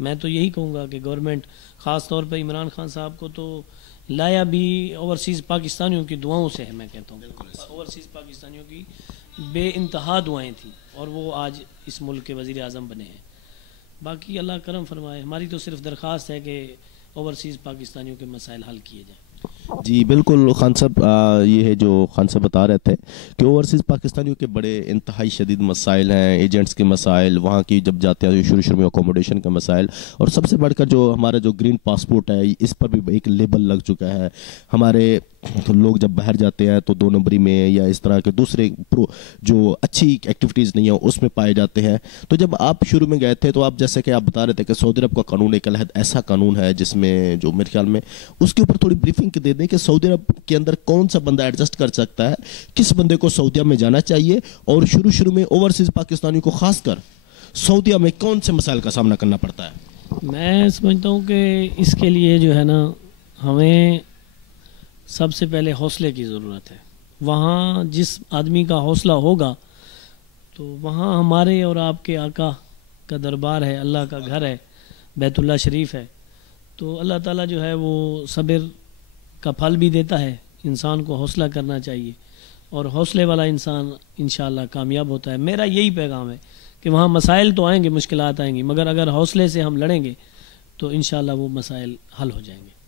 میں تو یہی کہوں گا کہ گورنمنٹ خاص طور پہ عمران خان صاحب کو تو لایا بھی اوورسیز پاکستانیوں کی دعاؤں سے ہے. میں کہتا ہوں اوورسیز پاکستانیوں کی بے انتہا دعائیں تھیں اور وہ آج اس ملک کے وزیر اعظم بنے ہیں. باقی اللہ کرم فرمائے. ہماری تو صرف درخواست ہے کہ اوورسیز پاکستانیوں کے مسائل حل کیے جائیں. جی بالکل خان صاحب، یہ ہے جو خان صاحب بتا رہے تھے کہ اوورسیز پاکستانیوں کے بڑے انتہائی شدید مسائل ہیں، ایجنٹس کے مسائل، وہاں کی جب جاتے ہیں شروع میں اکوموڈیشن کا مسائل، اور سب سے بڑھ کر جو ہمارا جو گرین پاسپورٹ ہے اس پر بھی ایک لیبل لگ چکا ہے. ہمارے لوگ جب باہر جاتے ہیں تو 2 نمبری میں یا اس طرح کے دوسرے جو اچھی ایکٹیویٹیز نہیں ہیں اس میں پائے جاتے ہیں. تو جب آپ شروع میں گئے تھے تو آپ جیسے کہ آپ بتا رہے تھے کہ سعودی عرب کا قانون ایک علیحدہ ایسا قانون ہے جس میں جو میرے خیال میں اس کے اوپر تھوڑی بریفنگ دے دیں کہ سعودی عرب کے اندر کون سا بندہ ایڈجسٹ کر سکتا ہے، کس بندے کو سعودیہ میں جانا چاہیے، اور شروع میں اوورسیز پاکستانیوں کو خاص کر سعودیہ میں کون سے مسائل کا سامنا کرنا پڑتا ہے. میں سمجھتا ہوں کہ اس کے لیے جو ہے نا ہمیں سب سے پہلے حوصلے کی ضرورت ہے. وہاں جس آدمی کا حوصلہ ہوگا تو وہاں ہمارے اور آپ کے آقا کا دربار ہے، اللہ کا گھر ہے، بیت اللہ شریف ہے. تو اللہ تعالیٰ جو ہے وہ صبر کا پھل بھی دیتا ہے. انسان کو حوصلہ کرنا چاہیے اور حوصلے والا انسان انشاءاللہ کامیاب ہوتا ہے. میرا یہی پیغام ہے کہ وہاں مسائل تو آئیں گے، مشکلات آئیں گی، مگر اگر حوصلے سے ہم لڑیں گے تو انشاءاللہ وہ مسائل حل ہو جائیں گے.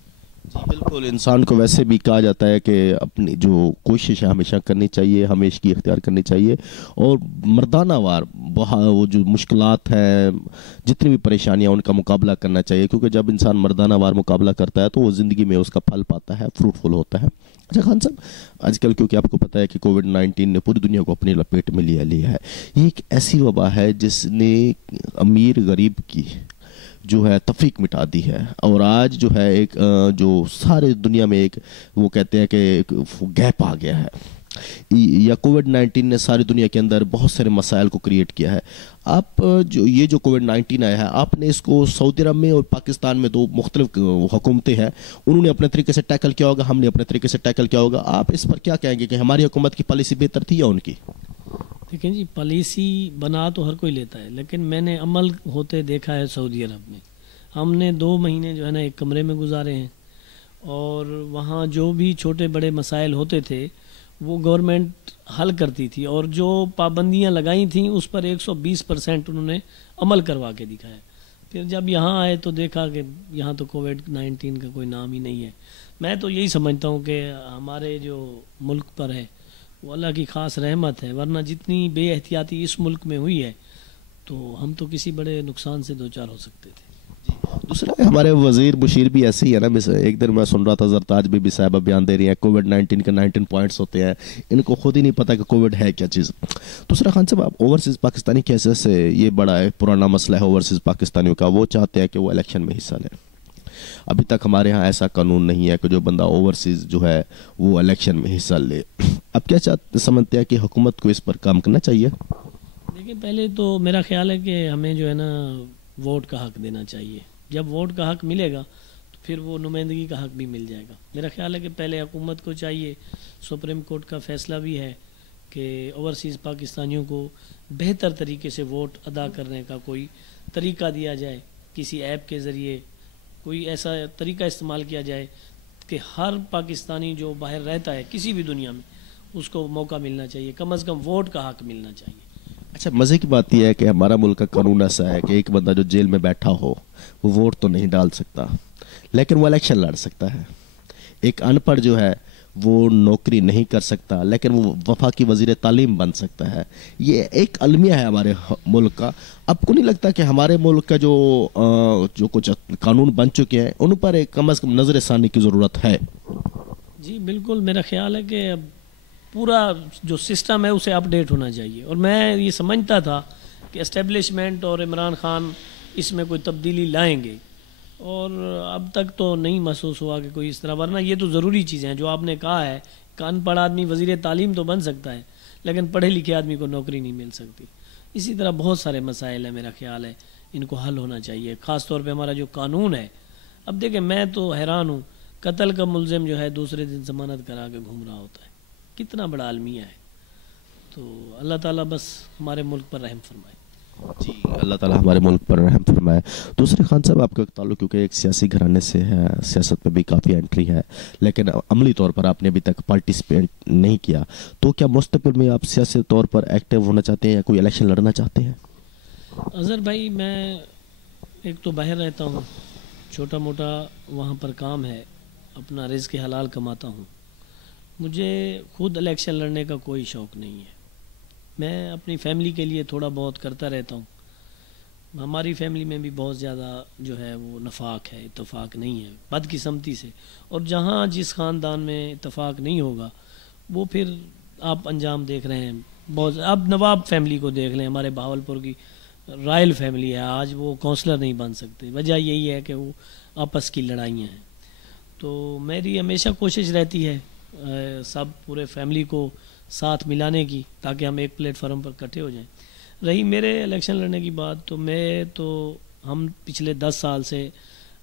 جی بالکل. انسان کو ویسے بھی کہا جاتا ہے کہ اپنی جو کوشش ہے ہمیشہ کرنی چاہیے، ہمیشہ کی اختیار کرنی چاہیے، اور مردانہ وار وہ جو مشکلات ہیں، جتنی بھی پریشانیاں ان کا مقابلہ کرنا چاہیے، کیونکہ جب انسان مردانہ وار مقابلہ کرتا ہے تو وہ زندگی میں اس کا پھل پاتا ہے، فروٹفل ہوتا ہے. اچھا خان صاحب، آج کل کیونکہ آپ کو پتہ ہے کہ کووڈ-19 نے پوری دنیا کو اپنی لپیٹ میں لیا ہے. یہ ایک ایسی وبا ہے جس نے امیر غریب کی جو ہے تفریق مٹا دی ہے، اور آج جو ہے ایک جو سارے دنیا میں ایک وہ کہتے ہیں کہ ایک گیپ آ گیا ہے، یا کووڈ-19 نے ساری دنیا کے اندر بہت سارے مسائل کو کریٹ کیا ہے. آپ یہ جو کووڈ-19 آیا ہے، آپ نے اس کو سعودی عرب میں اور پاکستان میں 2 مختلف حکومتیں ہیں، انہوں نے اپنے طریقے سے ٹیکل کیا ہوگا، ہم نے اپنے طریقے سے ٹیکل کیا ہوگا. آپ اس پر کیا کہیں گے کہ ہماری حکومت کی پالیسی بہتر تھی یا ان کی؟ دیکھیں جی، پالیسی بنا تو ہر کوئی لیتا ہے، لیکن میں نے عمل ہوتے دیکھا ہے سعودی عرب میں. ہم نے 2 مہینے جو ہے نا ایک کمرے میں گزارے ہیں، اور وہاں جو بھی چھوٹے بڑے مسائل ہوتے تھے وہ گورنمنٹ حل کرتی تھی، اور جو پابندیاں لگائی تھیں اس پر 120% انہوں نے عمل کروا کے دکھایا. پھر جب یہاں آئے تو دیکھا کہ یہاں تو کووڈ-19 کا کوئی نام ہی نہیں ہے. میں تو یہی سمجھتا ہوں کہ ہمارے جو ملک پر ہے وہ اللہ کی خاص رحمت ہے، ورنہ جتنی بے احتیاطی اس ملک میں ہوئی ہے تو ہم تو کسی بڑے نقصان سے دوچار ہو سکتے تھے. دوسرا ہمارے وزیر مشیر بھی ایسے ہی ہے نا. ایک دن میں سن رہا تھا زرتاج بی بی صاحبہ بیان دے رہی ہیں کووڈ-19 کے 19 پوائنٹس ہوتے ہیں، ان کو خود ہی نہیں پتا کہ کووڈ ہے کیا چیز. دوسرا خان صاحب، آپ اوورسیز پاکستانی کی حیثیت سے یہ بڑا پرانا مسئلہ ہے اوورسیز پاکستانیوں کا، وہ چاہتے ہیں کہ وہ الیکشن میں حصہ لیں. ابھی تک ہمارے ہاں ایسا قانون نہیں ہے کہ جو بندہ اوورسیز جو ہے وہ الیکشن میں حصہ لے. اب کیا سمجھتے ہیں کہ حکومت کو اس پر کام کرنا چاہیے؟ دیکھیں، پہلے تو میرا خیال ہے کہ ہمیں جو ہے نا ووٹ کا حق دینا چاہیے. جب ووٹ کا حق ملے گا تو پھر وہ نمائندگی کا حق بھی مل جائے گا. میرا خیال ہے کہ پہلے حکومت کو چاہیے، سپریم کورٹ کا فیصلہ بھی ہے کہ اوورسیز پاکستانیوں کو بہتر طریقے سے ووٹ ادا کرنے کا کوئی طریقہ دیا جائے، کسی ایپ کے ذریعے کوئی ایسا طریقہ استعمال کیا جائے کہ ہر پاکستانی جو باہر رہتا ہے کسی بھی دنیا میں اس کو موقع ملنا چاہیے، کم از کم ووٹ کا حق ملنا چاہیے. اچھا، مزے کی بات یہ ہے کہ ہمارا ملک کا قانون ایسا ہے کہ ایک بندہ جو جیل میں بیٹھا ہو وہ ووٹ تو نہیں ڈال سکتا، لیکن وہ الیکشن لڑ سکتا ہے. ایک ان پڑھ جو ہے وہ نوکری نہیں کر سکتا، لیکن وہ وفاقی وزیر تعلیم بن سکتا ہے. یہ ایک المیہ ہے ہمارے ملک کا. آپ کو نہیں لگتا کہ ہمارے ملک کا جو کچھ قانون بن چکے ہیں ان پر ایک کم از کم نظر ثانی کی ضرورت ہے؟ جی بالکل، میرا خیال ہے کہ پورا جو سسٹم ہے اسے اپ ڈیٹ ہونا چاہیے. اور میں یہ سمجھتا تھا کہ اسٹیبلشمنٹ اور عمران خان اس میں کوئی تبدیلی لائیں گے، اور اب تک تو نہیں محسوس ہوا کہ کوئی اس طرح. ورنہ یہ تو ضروری چیزیں ہیں جو آپ نے کہا ہے کہ ان پڑھ آدمی وزیر تعلیم تو بن سکتا ہے لیکن پڑھے لکھے آدمی کو نوکری نہیں مل سکتی. اسی طرح بہت سارے مسائل ہیں، میرا خیال ہے ان کو حل ہونا چاہیے. خاص طور پہ ہمارا جو قانون ہے، اب دیکھیں میں تو حیران ہوں، قتل کا ملزم جو ہے دوسرے دن ضمانت کرا کے گھوم رہا ہوتا ہے. کتنا بڑا المیہ ہے. تو اللہ تعالیٰ بس ہمارے ملک پر رحم فرمائے. جی اللہ تعالی ہمارے ملک پر رحم فرمائے. دوسرے خان صاحب آپ کا تعلق کیونکہ ایک سیاسی گھرانے سے ہے, سیاست میں بھی کافی انٹری ہے, لیکن عملی طور پر آپ نے ابھی تک پارٹیسپیٹ نہیں کیا, تو کیا مستقبل میں آپ سیاسی طور پر ایکٹیو ہونا چاہتے ہیں یا کوئی الیکشن لڑنا چاہتے ہیں؟ اظہر بھائی میں ایک تو باہر رہتا ہوں, چھوٹا موٹا وہاں پر کام ہے, اپنا رزق حلال کماتا ہوں. مجھے خود الیکشن لڑنے کا کوئی شوق نہیں ہے. میں اپنی فیملی کے لیے تھوڑا بہت کرتا رہتا ہوں. ہماری فیملی میں بھی بہت زیادہ جو ہے وہ نفاق ہے, اتفاق نہیں ہے, بدقسمتی سے. اور جہاں جس خاندان میں اتفاق نہیں ہوگا وہ پھر آپ انجام دیکھ رہے ہیں. بہت اب نواب فیملی کو دیکھ لیں, ہمارے بہاولپور کی رائل فیملی ہے, آج وہ کونسلر نہیں بن سکتے. وجہ یہی ہے کہ وہ آپس کی لڑائیاں ہیں. تو میری ہمیشہ کوشش رہتی ہے سب پورے فیملی کو ساتھ ملانے کی, تاکہ ہم ایک پلیٹ فارم پر اکٹھے ہو جائیں. رہی میرے الیکشن لڑنے کی بات, تو ہم پچھلے 10 سال سے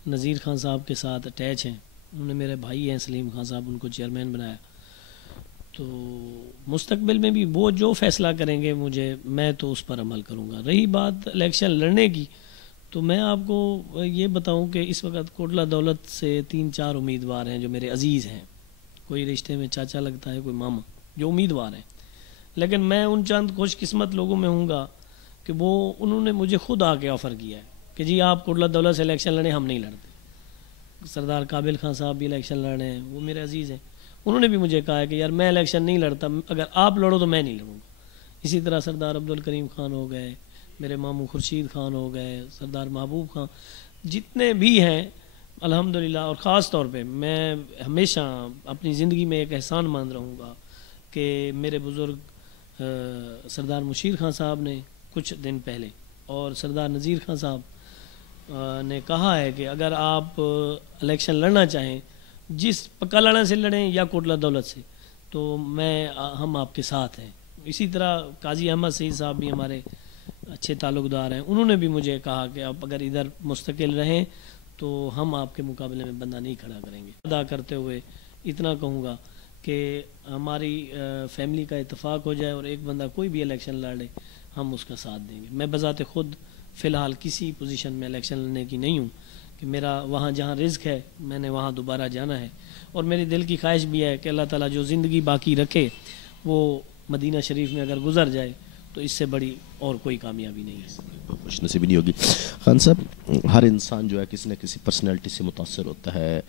نذیر خان صاحب کے ساتھ اٹیچ ہیں. انہوں نے میرے بھائی ہیں سلیم خان صاحب, ان کو چیئرمین بنایا. تو مستقبل میں بھی وہ جو فیصلہ کریں گے میں تو اس پر عمل کروں گا. رہی بات الیکشن لڑنے کی, تو میں آپ کو یہ بتاؤں کہ اس وقت کوٹلہ دولت سے 3-4 امیدوار ہیں جو میرے عزیز ہیں. کوئی رشتے میں چاچا لگتا ہے, کوئی ماما, جو امیدوار ہیں. لیکن میں ان چند خوش قسمت لوگوں میں ہوں گا کہ انہوں نے مجھے خود آ کے آفر کیا ہے کہ جی آپ کوٹلہ دولت سے الیکشن لڑیں, ہم نہیں لڑتے. سردار قابل خان صاحب بھی الیکشن لڑ رہے ہیں, وہ میرے عزیز ہیں. انہوں نے بھی مجھے کہا ہے کہ یار میں الیکشن نہیں لڑتا, اگر آپ لڑو تو میں نہیں لڑوں گا. اسی طرح سردار عبدالکریم خان ہو گئے, میرے ماموں خورشید خان ہو گئے, سردار محبوب خان, جتنے بھی ہیں الحمدللہ. اور خاص طور پہ میں ہمیشہ اپنی زندگی میں ایک احسان مند رہوں گا کہ میرے بزرگ سردار مشیر خان صاحب نے کچھ دن پہلے اور سردار نذیر خان صاحب نے کہا ہے کہ اگر آپ الیکشن لڑنا چاہیں, جس پکالانہ سے لڑیں یا کوٹلہ دولت سے, تو ہم آپ کے ساتھ ہیں. اسی طرح قاضی احمد سعید صاحب بھی ہمارے اچھے تعلق دار ہیں. انہوں نے بھی مجھے کہا کہ آپ اگر ادھر مستقل رہیں تو ہم آپ کے مقابلے میں بندہ نہیں کھڑا کریں گے. ادا کرتے ہوئے اتنا کہوں گا کہ ہماری فیملی کا اتفاق ہو جائے اور ایک بندہ کوئی بھی الیکشن لڑے, ہم اس کا ساتھ دیں گے. میں بذات خود فی الحال کسی پوزیشن میں الیکشن لڑنے کی نہیں ہوں, کہ میرا وہاں جہاں رزق ہے میں نے وہاں دوبارہ جانا ہے. اور میری دل کی خواہش بھی ہے کہ اللہ تعالیٰ جو زندگی باقی رکھے وہ مدینہ شریف میں اگر گزر جائے تو اس سے بڑی اور کوئی کامیابی نہیں ہے. خوش نصیبی نہیں ہوگی. خان صاحب, ہر انسان جو ہے کسی نہ کسی پرسنالٹی سے متاثر ہوتا ہے,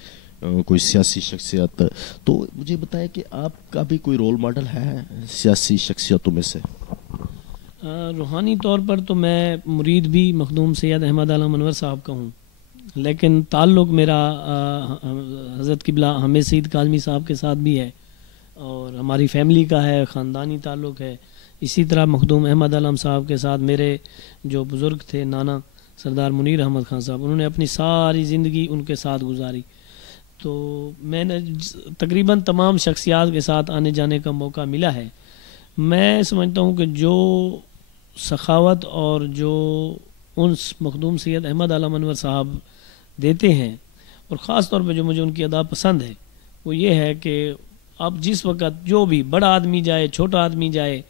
کوئی سیاسی شخصیت, تو مجھے بتائیں کہ آپ کا بھی کوئی رول ماڈل ہے سیاسی شخصیتوں میں سے؟ روحانی طور پر تو میں مرید بھی مخدوم سید احمد عالم انور صاحب کا ہوں, لیکن تعلق میرا حضرت قبلہ حامد سعید کاظمی صاحب کے ساتھ بھی ہے, اور ہماری فیملی کا ہے, خاندانی تعلق ہے. اسی طرح مخدوم احمد عالم صاحب کے ساتھ میرے جو بزرگ تھے نانا سردار منیر احمد خان صاحب, انہوں نے اپنی ساری زندگی ان کے ساتھ گزاری. تو میں نے تقریباً تمام شخصیات کے ساتھ آنے جانے کا موقع ملا ہے. میں سمجھتا ہوں کہ جو سخاوت اور جو انس مخدوم سید احمد عالم انور صاحب دیتے ہیں, اور خاص طور پہ جو مجھے ان کی ادا پسند ہے, وہ یہ ہے کہ اب جس وقت جو بھی بڑا آدمی جائے, چھوٹا آدمی جائے,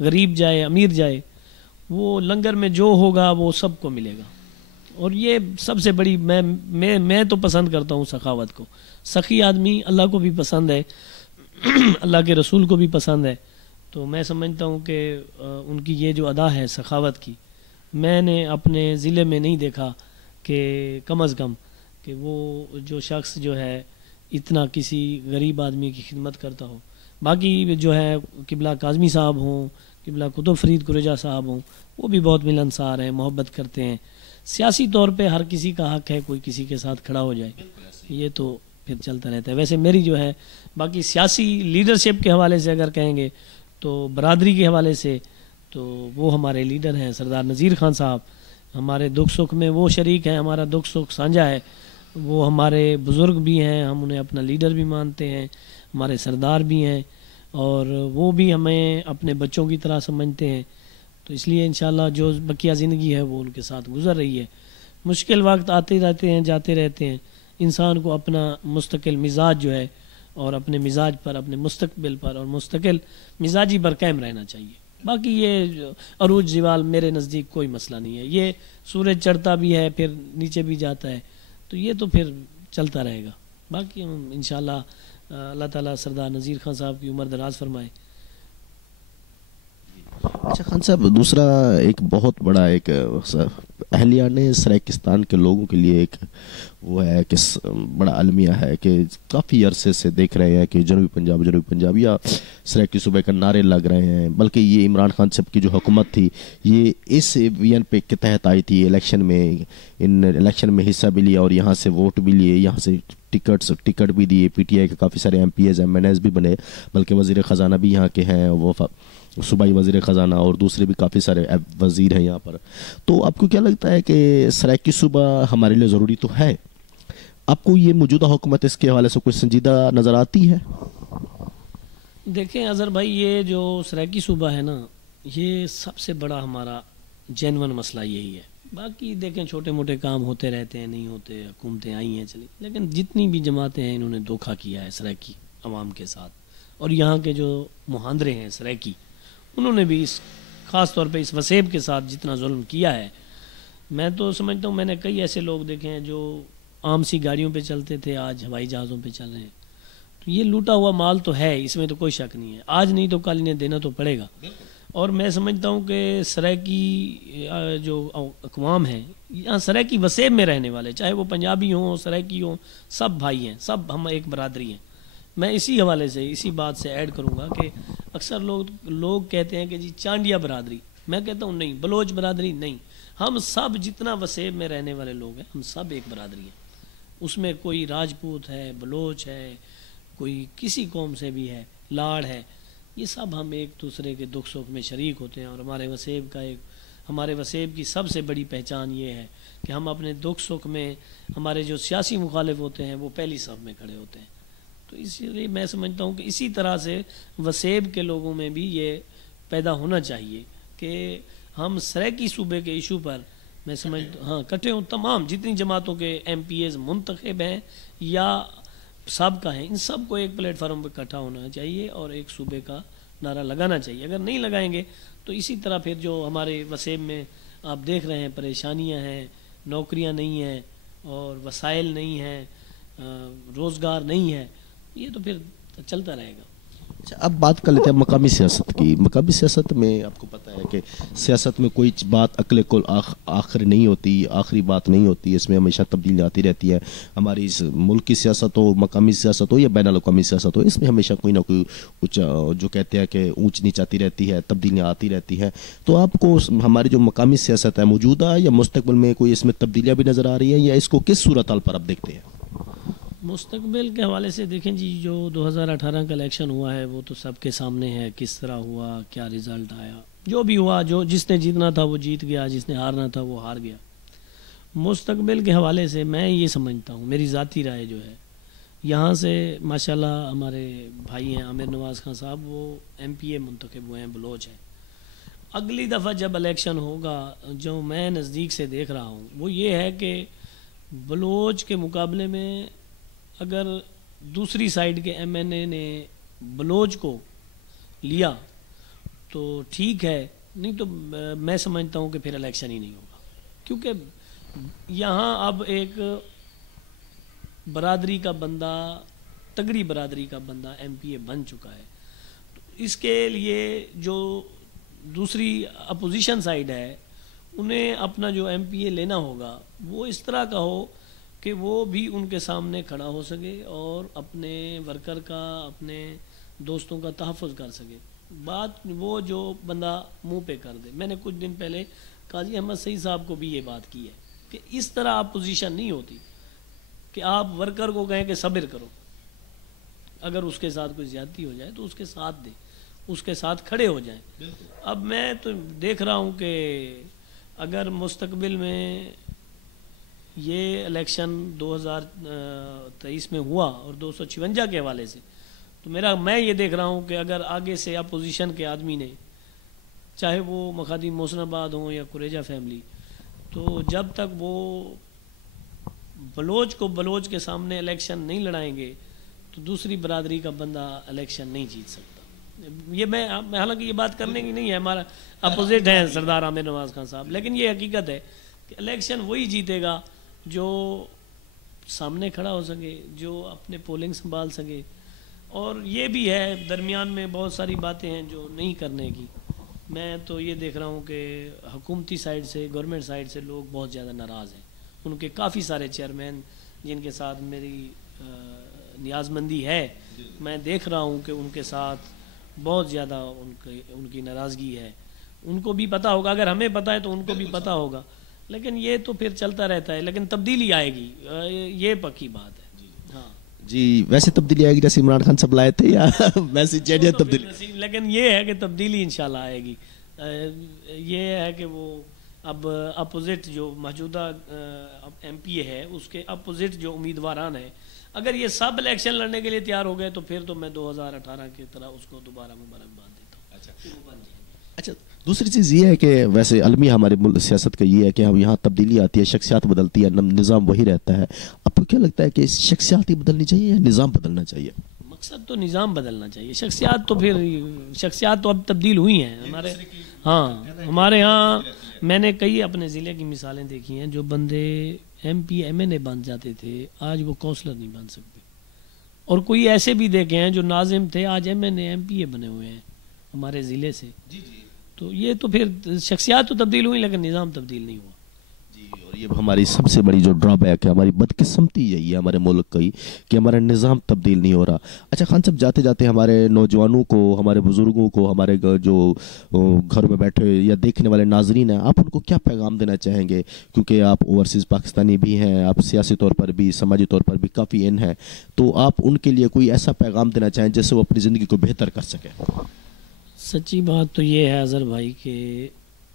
غریب جائے, امیر جائے, وہ لنگر میں جو ہوگا وہ سب کو ملے گا. اور یہ سب سے بڑی میں تو پسند کرتا ہوں سخاوت کو. سخی آدمی اللہ کو بھی پسند ہے, اللہ کے رسول کو بھی پسند ہے. تو میں سمجھتا ہوں کہ ان کی یہ جو ادا ہے سخاوت کی, میں نے اپنے ضلع میں نہیں دیکھا کہ کم از کم کہ وہ جو شخص جو ہے اتنا کسی غریب آدمی کی خدمت کرتا ہو. باقی جو ہے قبلہ کاظمی صاحب ہوں, قبلہ قطب فرید قریجہ صاحب ہوں, وہ بھی بہت ملنسار ہیں, محبت کرتے ہیں. سیاسی طور پہ ہر کسی کا حق ہے کوئی کسی کے ساتھ کھڑا ہو جائے, یہ تو پھر چلتا رہتا ہے. ویسے میری جو ہے باقی سیاسی لیڈرشپ کے حوالے سے اگر کہیں گے تو برادری کے حوالے سے تو وہ ہمارے لیڈر ہیں سردار نذیر خان صاحب. ہمارے دکھ سکھ میں وہ شریک ہیں, ہمارا دکھ سکھ سانجھا ہے. وہ ہمارے بزرگ بھی ہیں, ہم انہیں اپنا لیڈر بھی مانتے ہیں, ہمارے سردار بھی ہیں, اور وہ بھی ہمیں اپنے بچوں کی طرح سمجھتے ہیں. تو اس لیے انشاءاللہ جو بقیہ زندگی ہے وہ ان کے ساتھ گزر رہی ہے. مشکل وقت آتے رہتے ہیں, جاتے رہتے ہیں. انسان کو اپنا مستقل مزاج جو ہے اور اپنے مزاج پر, اپنے مستقبل پر اور مستقل مزاجی پر قائم رہنا چاہیے. باقی یہ عروج زوال میرے نزدیک کوئی مسئلہ نہیں ہے. یہ سورج چڑھتا بھی ہے پھر نیچے بھی جاتا ہے تو یہ تو پھر چلتا رہے گا. باقی ہم انشاءاللہ اللہ تعالیٰ سردار نذیر خان صاحب کی عمر دراز فرمائے. اچھا خان صاحب، دوسرا ایک بہت بڑا ایک اہلیان سرائیکستان کے لوگوں کے لیے ایک وہ ہے کہ بڑا المیہ ہے کہ کافی عرصے سے دیکھ رہے ہیں کہ جنوبی پنجاب یا سرائیکی صوبے کا نعرے لگ رہے ہیں. بلکہ یہ عمران خان صاحب کی جو حکومت تھی یہ اس وین پہ کے تحت آئی تھی الیکشن میں، ان الیکشن میں حصہ بھی لیا اور یہاں سے ووٹ بھی لیے، یہاں سے ٹکٹ بھی دیے. پی ٹی آئی کے کافی سارے M P As M N As بھی بنے، بلکہ وزیر خزانہ بھی یہاں کے ہیں، وہ صوبائی وزیر خزانہ اور دوسرے بھی کافی سارے وزیر ہیں یہاں پر. تو آپ کو کیا لگتا ہے کہ سرائیکی صوبہ ہمارے لیے ضروری تو ہے؟ آپ کو یہ موجودہ حکومت اس کے حوالے سے کوئی سنجیدہ نظر آتی ہے؟ دیکھیں اظہر بھائی، یہ جو سرائیکی صوبہ ہے نا، یہ سب سے بڑا ہمارا جینون مسئلہ یہی ہے. باقی دیکھیں چھوٹے موٹے کام ہوتے رہتے ہیں، نہیں ہوتے، حکومتیں آئی ہیں چلی، لیکن جتنی بھی جماعتیں ہیں انہوں نے دھوکہ کیا ہے سرائیکی عوام کے ساتھ. اور یہاں کے جو محاندرے ہیں سرائیکی، انہوں نے بھی خاص طور پہ اس وسیب کے ساتھ جتنا ظلم کیا ہے. میں تو سمجھتا ہوں میں نے کئی ایسے لوگ دیکھے ہیں جو عام سی گاڑیوں پہ چلتے تھے، آج ہوائی جہازوں پہ چل رہے ہیں. تو یہ لوٹا ہوا مال تو ہے، اس میں تو کوئی شک نہیں ہے. آج نہیں تو کل انہیں دینا تو پڑے گا. اور میں سمجھتا ہوں کہ سرائیکی جو اقوام ہیں، یہاں سرائیکی وسیب میں رہنے والے، چاہے وہ پنجابی ہوں، سرائیکی ہوں، سب بھائی ہیں، سب ہم ایک برادری ہیں. میں اسی حوالے سے اسی بات سے ایڈ کروں گا کہ اکثر لوگ کہتے ہیں کہ جی چانڈیا برادری، میں کہتا ہوں نہیں، بلوچ برادری نہیں. ہم سب جتنا وسیب میں رہنے والے لوگ ہیں ہم سب ایک برادری ہیں. اس میں کوئی راجپوت ہے، بلوچ ہے، کوئی کسی قوم سے بھی ہے، لاڑ ہے، یہ سب ہم ایک دوسرے کے دکھ سکھ میں شریک ہوتے ہیں. اور ہمارے وسیب کی سب سے بڑی پہچان یہ ہے کہ ہم اپنے دکھ سکھ میں ہمارے جو سیاسی مخالف ہوتے ہیں وہ پہلی صف میں کھڑے ہوتے ہیں. تو اسی لیے میں سمجھتا ہوں کہ اسی طرح سے وسیب کے لوگوں میں بھی یہ پیدا ہونا چاہیے کہ ہم سرائیکی صوبے کے ایشو پر میں سمجھتا ہوں کٹھے ہوں. تمام جتنی جماعتوں کے ایم پی ایز منتخب ہیں یا سابقہ ہیں، ان سب کو ایک پلیٹ فارم پہ اکٹھا ہونا چاہیے اور ایک صوبے کا نعرہ لگانا چاہیے. اگر نہیں لگائیں گے تو اسی طرح پھر جو ہمارے وسیب میں آپ دیکھ رہے ہیں پریشانیاں ہیں، نوکریاں نہیں ہیں اور وسائل نہیں ہیں، روزگار نہیں ہے، یہ تو پھر چلتا رہے گا. اچھا، اب بات کر لیتے ہیں مقامی سیاست کی. مقامی سیاست میں آپ کو پتہ ہے کہ سیاست میں کوئی بات عقل کل آخر نہیں ہوتی، آخری بات نہیں ہوتی. اس میں ہمیشہ تبدیلی آتی رہتی ہے. ہماری اس ملک کی سیاست ہو، مقامی سیاست ہو یا بین الاقوامی سیاست ہو، اس میں ہمیشہ کوئی نہ کوئی جو کہتے ہیں کہ اونچ نیچ آتی رہتی ہے، تبدیلیاں آتی رہتی ہیں. تو آپ کو ہماری جو مقامی سیاست ہے موجودہ یا مستقبل میں کوئی اس میں تبدیلیاں بھی نظر آ رہی ہیں، یا اس کو کس صورتحال پر آپ دیکھتے ہیں؟ مستقبل کے حوالے سے دیکھیں جی، جو 2018 کا الیکشن ہوا ہے وہ تو سب کے سامنے ہے، کس طرح ہوا، کیا رزلٹ آیا. جو بھی ہوا، جس نے جیتنا تھا وہ جیت گیا، جس نے ہارنا تھا وہ ہار گیا. مستقبل کے حوالے سے میں یہ سمجھتا ہوں، میری ذاتی رائے جو ہے، یہاں سے ماشاءاللہ ہمارے بھائی ہیں عامر نواز خان صاحب، وہ ایم پی اے منتخب ہوئے ہیں، بلوچ ہیں. اگلی دفعہ جب الیکشن ہوگا، جو میں نزدیک سے دیکھ رہا ہوں وہ یہ ہے کہ بلوچ کے مقابلے میں اگر دوسری سائیڈ کے ایم این اے نے بلوچ کو لیا تو ٹھیک ہے، نہیں تو میں سمجھتا ہوں کہ پھر الیکشن ہی نہیں ہوگا. کیونکہ یہاں اب ایک برادری کا بندہ، تگڑی برادری کا بندہ ایم پی اے بن چکا ہے. تو اس کے لیے جو دوسری اپوزیشن سائیڈ ہے انہیں اپنا جو ایم پی اے لینا ہوگا وہ اس طرح کا ہو کہ وہ بھی ان کے سامنے کھڑا ہو سکے اور اپنے ورکر کا، اپنے دوستوں کا تحفظ کر سکے. بات وہ جو بندہ منہ پہ کر دے. میں نے کچھ دن پہلے قاضی احمد سعید صاحب کو بھی یہ بات کی ہے کہ اس طرح اپوزیشن نہیں ہوتی کہ آپ ورکر کو کہیں کہ صبر کرو، اگر اس کے ساتھ کوئی زیادتی ہو جائے تو اس کے ساتھ دیں، اس کے ساتھ کھڑے ہو جائیں. اب میں تو دیکھ رہا ہوں کہ اگر مستقبل میں یہ الیکشن 2023 میں ہوا اور 256 کے حوالے سے، تو میں یہ دیکھ رہا ہوں کہ اگر آگے سے اپوزیشن کے آدمی نے، چاہے وہ مخادم محسن آباد ہوں یا قریجہ فیملی، تو جب تک وہ بلوچ کے سامنے الیکشن نہیں لڑائیں گے تو دوسری برادری کا بندہ الیکشن نہیں جیت سکتا. یہ میں حالانکہ یہ بات کرنے کی نہیں ہے، ہمارا اپوزٹ ہے سردار عامر نواز خان صاحب، لیکن یہ حقیقت ہے کہ الیکشن وہی جیتے گا جو سامنے کھڑا ہو سکے، جو اپنے پولنگ سنبھال سکے. اور یہ بھی ہے درمیان میں بہت ساری باتیں ہیں جو نہیں کرنے کی. میں تو یہ دیکھ رہا ہوں کہ حکومتی سائڈ سے، گورنمنٹ سائڈ سے لوگ بہت زیادہ ناراض ہیں. ان کے کافی سارے چیئرمین جن کے ساتھ میری نیاز مندی ہے، میں دیکھ رہا ہوں کہ ان کے ساتھ بہت زیادہ ان کی ناراضگی ہے. ان کو بھی پتہ ہوگا، اگر ہمیں پتہ ہے تو ان کو بھی پتہ ہوگا، لیکن یہ تو پھر چلتا رہتا ہے. لیکن تبدیلی آئے گی، یہ پکی بات ہے. ہاں جی، ویسے تبدیلی آئے گی جیسے عمران خان صاحب لائے تھے یا ویسے چینج تبدیلی؟ لیکن یہ ہے کہ تبدیلی انشاءاللہ آئے گی. یہ ہے کہ وہ اب اپوزٹ جو موجودہ ایم پی اے ہے اس کے اپوزٹ جو امیدواران ہیں، اگر یہ سب الیکشن لڑنے کے لیے تیار ہو گئے تو پھر تو میں 2018 کی طرح اس کو دوبارہ مبارکباد دیتا ہوں. اچھا، دوسری چیز یہ ہے کہ ویسے المیہ ہمارے ملک سیاست کا یہ ہے کہ ہم یہاں تبدیلی آتی ہے، شخصیات بدلتی ہے، نظام وہی رہتا ہے. آپ کو کیا لگتا ہے کہ شخصیات ہی بدلنی چاہیے یا نظام بدلنا چاہیے؟ مقصد تو نظام بدلنا چاہیے. شخصیات تو اب تبدیل ہوئی ہیں ہمارے ہاں. میں نے کئی اپنے ضلع کی مثالیں دیکھی ہیں، جو بندے ایم پی ایم این اے بن جاتے تھے آج وہ کونسلر نہیں بن سکتے. اور کوئی ایسے بھی دیکھے ہیں جو ناظم تھے آج M N A M P A بنے ہوئے ہیں ہمارے ضلع سے. تو یہ تو پھر شخصیات تو تبدیل ہوئی لیکن نظام تبدیل نہیں ہوا. جی، اور یہ ہماری سب سے بڑی جو ڈرا بیک ہے، ہماری بدقسمتی یہی ہے ہمارے ملک کی کہ ہمارا نظام تبدیل نہیں ہو رہا. اچھا خان صاحب، جاتے جاتے ہمارے نوجوانوں کو، ہمارے بزرگوں کو، ہمارے جو گھر میں بیٹھے یا دیکھنے والے ناظرین ہیں، آپ ان کو کیا پیغام دینا چاہیں گے؟ کیونکہ آپ اوورسیز پاکستانی بھی ہیں، آپ سیاسی طور پر بھی، سماجی طور پر بھی کافی ان ہیں، تو آپ ان کے لیے کوئی ایسا پیغام دینا چاہیں جس سے وہ اپنی زندگی کو بہتر کر سکیں؟ سچی بات تو یہ ہے اظہر بھائی کہ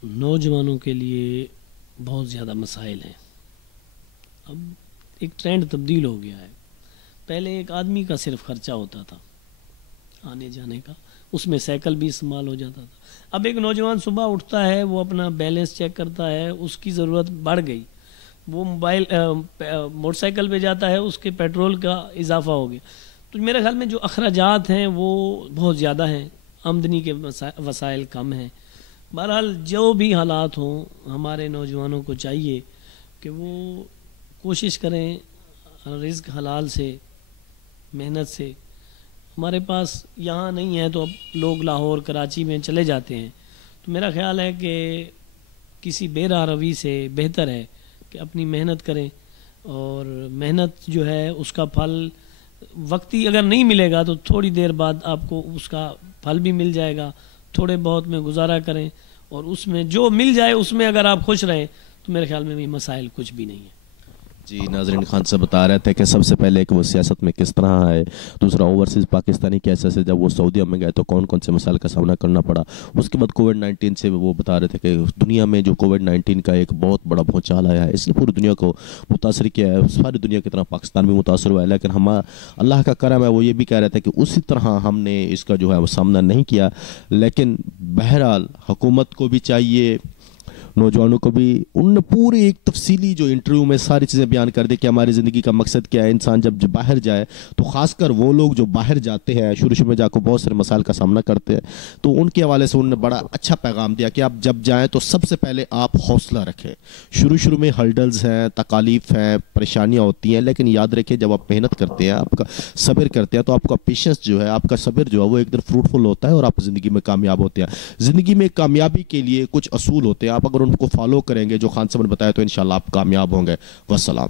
نوجوانوں کے لیے بہت زیادہ مسائل ہیں. اب ایک ٹرینڈ تبدیل ہو گیا ہے. پہلے ایک آدمی کا صرف خرچہ ہوتا تھا آنے جانے کا، اس میں سائیکل بھی استعمال ہو جاتا تھا. اب ایک نوجوان صبح اٹھتا ہے، وہ اپنا بیلنس چیک کرتا ہے، اس کی ضرورت بڑھ گئی، وہ موٹر سائیکل پہ جاتا ہے، اس کے پیٹرول کا اضافہ ہو گیا. تو میرے خیال میں جو اخراجات ہیں وہ بہت زیادہ ہیں، آمدنی کے وسائل کم ہیں. بہرحال جو بھی حالات ہوں، ہمارے نوجوانوں کو چاہیے کہ وہ کوشش کریں رزق حلال سے، محنت سے. ہمارے پاس یہاں نہیں ہے تو اب لوگ لاہور، کراچی میں چلے جاتے ہیں. تو میرا خیال ہے کہ کسی بے راہ روی سے بہتر ہے کہ اپنی محنت کریں، اور محنت جو ہے اس کا پھل وقتی اگر نہیں ملے گا تو تھوڑی دیر بعد آپ کو اس کا پھل بھی مل جائے گا. تھوڑے بہت میں گزارا کریں، اور اس میں جو مل جائے اس میں اگر آپ خوش رہیں تو میرے خیال میں بھی مسائل کچھ بھی نہیں ہیں. جی ناظرین، خان صاحب بتا رہے تھے کہ سب سے پہلے کہ وہ سیاست میں کس طرح آئے، دوسرا اوورسیز پاکستانی کیسے سے جب وہ سعودیہ میں گئے تو کون کون سے مسائل کا سامنا کرنا پڑا. اس کے بعد کووڈ-19 سے وہ بتا رہے تھے کہ دنیا میں جو کووڈ-19 کا ایک بہت بڑا بھونچال آیا ہے، اس نے پوری دنیا کو متاثر کیا ہے. ساری دنیا کی طرح پاکستان بھی متاثر ہوا ہے، لیکن اللہ کا کرم ہے، وہ یہ بھی کہہ رہے تھے کہ اسی طرح ہم نے اس کا جو ہے وہ سامنا نہیں کیا. لیکن بہرحال حکومت کو بھی چاہیے، نوجوانوں کو بھی، ان نے پوری ایک تفصیلی جو انٹرویو میں ساری چیزیں بیان کر دی کہ ہماری زندگی کا مقصد کیا ہے. انسان جب باہر جائے تو خاص کر وہ لوگ جو باہر جاتے ہیں شروع میں جا کے بہت سارے مسائل کا سامنا کرتے ہیں، تو ان کے حوالے سے انہوں نے بڑا اچھا پیغام دیا کہ آپ جب جائیں تو سب سے پہلے آپ حوصلہ رکھیں. شروع میں ہرڈلز ہیں، تکالیف ہیں، پریشانیاں ہوتی ہیں، لیکن یاد رکھیں جب آپ محنت کرتے ہیں، آپ کا صبر کرتے ہیں، تو آپ کا پیشنس جو ہے، آپ کا صبر جو ہے وہ ایک دن فروٹفل ہوتا ہے اور آپ زندگی میں کامیاب ہوتے ہیں. زندگی میں کامیابی کے لیے کچھ اصول ہوتے ہیں، آپ اگر ان کو فالو کریں گے جو خان صاحب نے بتایا تو انشاءاللہ آپ کامیاب ہوں گے. والسلام.